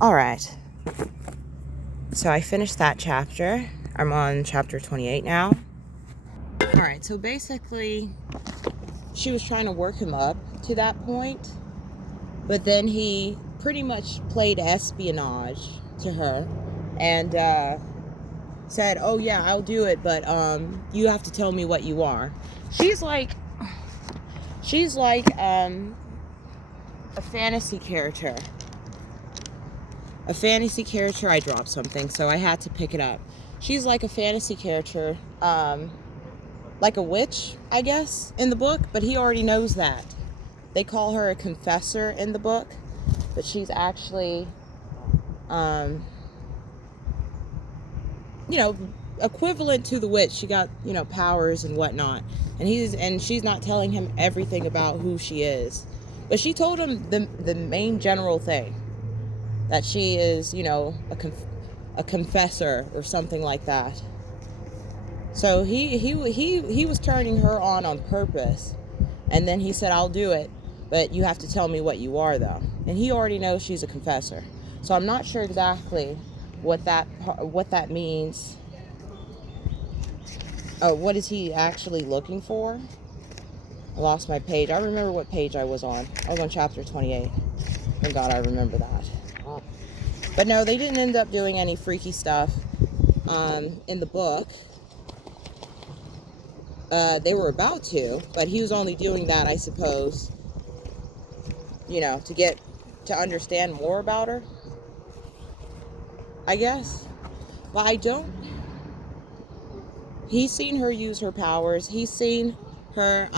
All right. So I finished that chapter. I'm on chapter 28 now. All right. So basically, she was trying to work him up to that point, but then he pretty much played espionage to her and said, "Oh yeah, I'll do it, but you have to tell me what you are." She's like a fantasy character. I dropped something, so I had to pick it up. She's like a fantasy character, like a witch, I guess, in the book, but he already knows that. They call her a confessor in the book, but she's actually, um, you know, equivalent to the witch. She got, powers and whatnot. And she's not telling him everything about who she is. But she told him the main general thing, that she is, a confessor or something like that. So he was turning her on purpose. And then he said, "I'll do it, but you have to tell me what you are, though." And he already knows she's a confessor. So I'm not sure exactly what that means. What is he actually looking for? I lost my page. I remember what page I was on. I was on chapter 28. Thank God I remember that. But no, they didn't end up doing any freaky stuff in the book. They were about to, but he was only doing that, I suppose, to understand more about her, I guess. But he's seen her use her powers. He's seen her,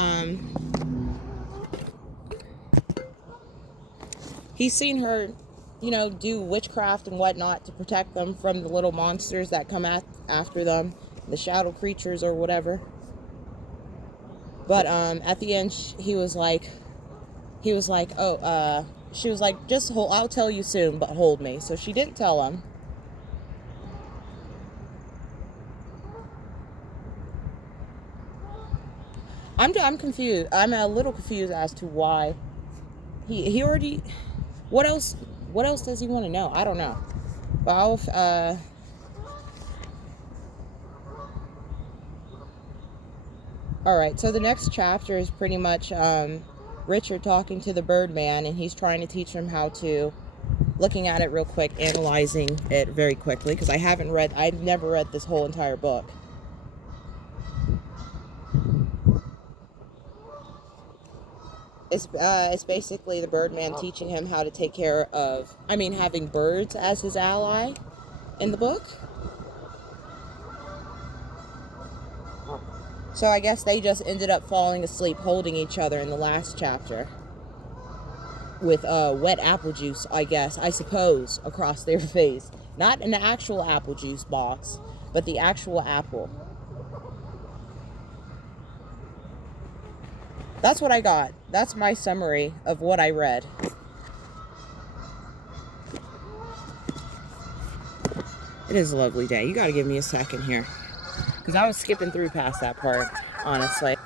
do witchcraft and whatnot to protect them from the little monsters that come after them, the shadow creatures or whatever. But at the end, he was like, "Oh, she was like, just hold. I'll tell you soon, but hold me." So she didn't tell him. I'm confused. I'm a little confused as to why he already. What else? What else does he want to know? I don't know. But all right. So the next chapter is pretty much Richard talking to the Birdman, and he's trying to teach him how to. Looking at it real quick, analyzing it very quickly, because I've never read this whole entire book. It's basically the Birdman teaching him how to take care of, having birds as his ally in the book. So I guess they just ended up falling asleep holding each other in the last chapter with wet apple juice, I suppose, across their face. Not an actual apple juice box, but the actual apple. That's what I got. That's my summary of what I read. It is a lovely day. You gotta give me a second here, because I was skipping through past that part, honestly.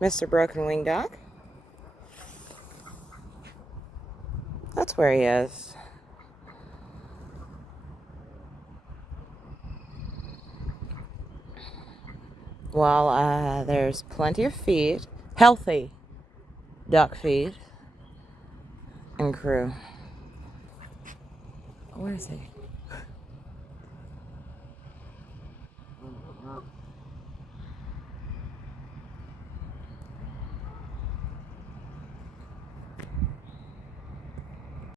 Mr. Broken Wing Duck. That's where he is. Well, there's plenty of feed. Healthy duck feed and crew. Where is he?